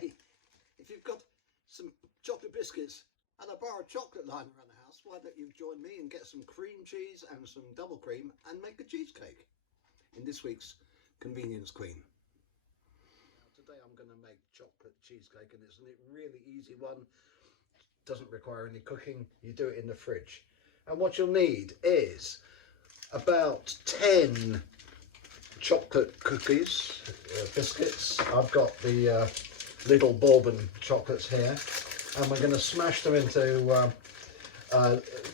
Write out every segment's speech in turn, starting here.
Hey, if you've got some chocolate biscuits and a bar of chocolate lying around the house, why don't you join me and get some cream cheese and some double cream and make a cheesecake in this week's Convenience Queen. Now, today I'm going to make chocolate cheesecake, and it's a really easy one. Doesn't require any cooking. You do it in the fridge. And what you'll need is about 10 chocolate cookies, biscuits. I've got the little bourbon chocolates here, and we're going to smash them into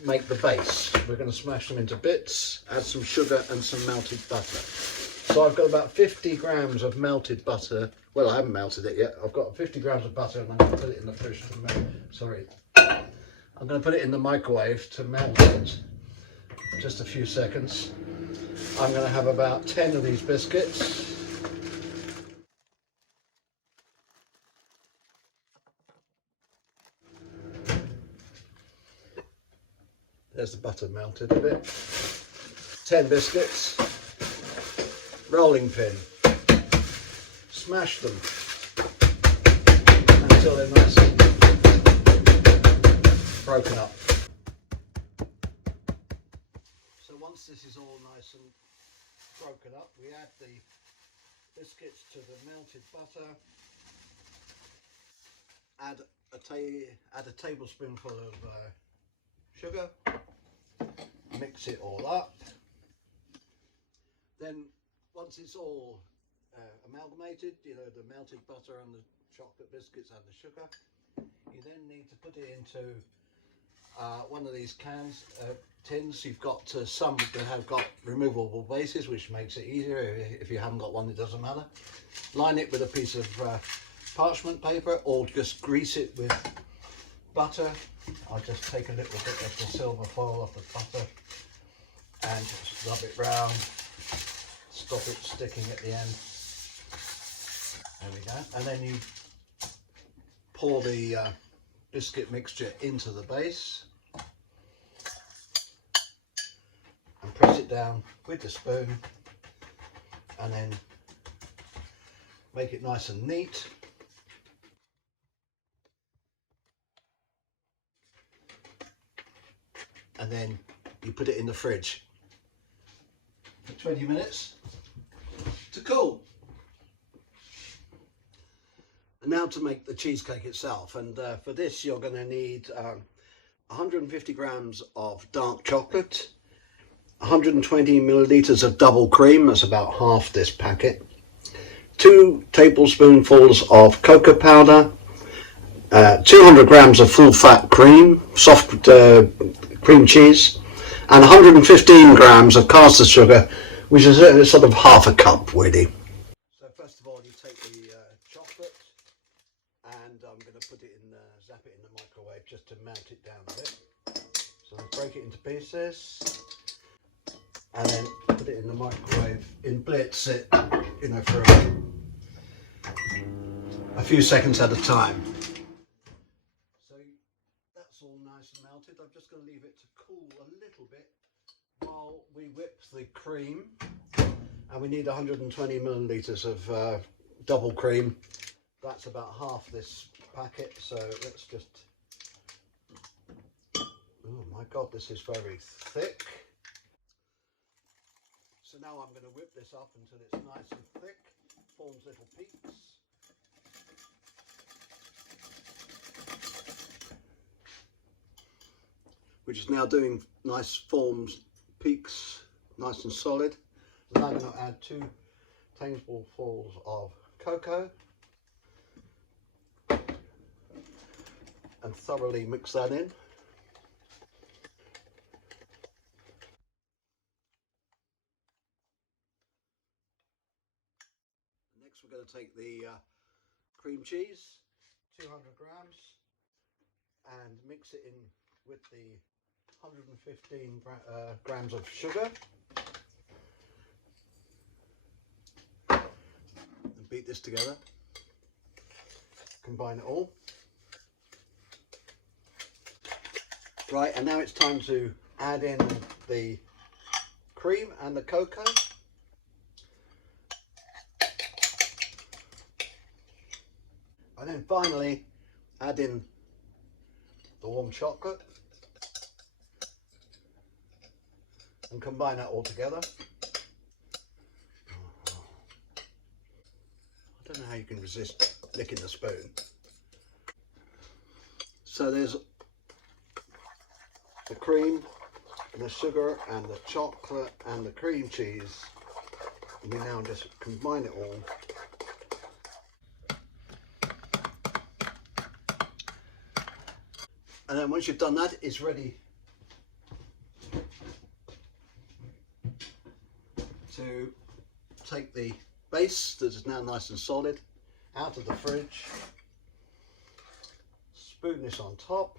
make the base. We're going to smash them into bits, add some sugar and some melted butter. So I've got about 50 grams of melted butter. Well, I haven't melted it yet. I've got 50 grams of butter, and I'm going to put it in the fridge to melt. Sorry, I'm going to put it in the microwave to melt it. Just a few seconds. I'm going to have about 10 of these biscuits. There's the butter melted a bit. 10 biscuits. Rolling pin. Smash them until they're nice and broken up. So once this is all nice and broken up, we add the biscuits to the melted butter. Add a tablespoonful of sugar. Mix it all up. Then once it's all amalgamated, you know, the melted butter and the chocolate biscuits and the sugar, you then need to put it into one of these tins. You've got some that have got removable bases, which makes it easier. If you haven't got one, it doesn't matter. Line it with a piece of parchment paper, or just grease it with butter. I'll just take a little bit of the silver foil off the butter and just rub it round, stop it sticking at the end. There we go. And then you pour the biscuit mixture into the base and press it down with the spoon, and then make it nice and neat. And then you put it in the fridge for 20 minutes to cool. And now to make the cheesecake itself, and for this you're going to need 150 grams of dark chocolate, 120 milliliters of double cream, that's about half this packet, 2 tablespoonfuls of cocoa powder, 200 grams of full fat cream, soft cream cheese, and 115 grams of caster sugar, which is sort of half a cup really. So first of all, you take the chocolate, and I'm going to put it in, zap it in the microwave just to melt it down a bit. So I'll break it into pieces, and then put it in the microwave, blitz it, you know, for a few seconds at a time. So that's all nice and melted. I'm just going to leave it to cool a little bit while we whip the cream, and we need 120 milliliters of double cream. That's about half this packet, so let's just, oh my god, this is very thick. So now I'm going to whip this up until it's nice and thick, forms little peaks. Which is now doing nice forms, peaks, nice and solid. I'm now going to add 2 tablespoonfuls of cocoa and thoroughly mix that in. Next we're going to take the cream cheese, 200 grams, and mix it in with the 115 grams of sugar, and beat this together. Combine it all. Right, and now it's time to add in the cream and the cocoa. And then finally add in the warm chocolate and combine that all together. I don't know how you can resist licking the spoon. So there's the cream and the sugar and the chocolate and the cream cheese. And we now just combine it all. And then once you've done that, it's ready to take the base that is now nice and solid out of the fridge, spoon this on top,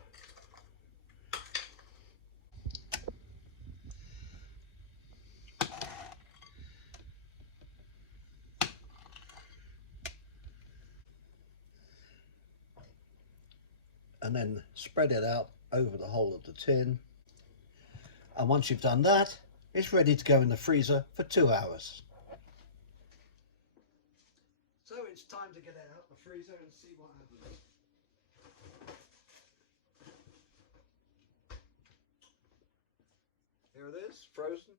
and then spread it out over the whole of the tin. And once you've done that, it's ready to go in the freezer for 2 hours. So it's time to get it out of the freezer and see what happens. Here it is, frozen.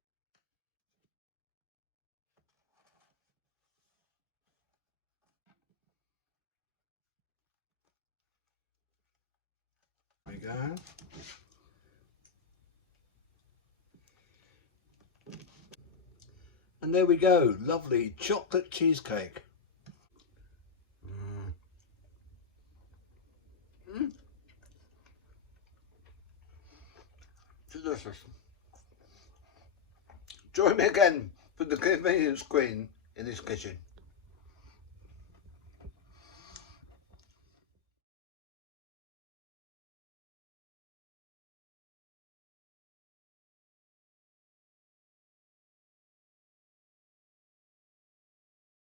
There we go. And there we go, lovely chocolate cheesecake. Delicious. Join me again for the convenience queen in this kitchen.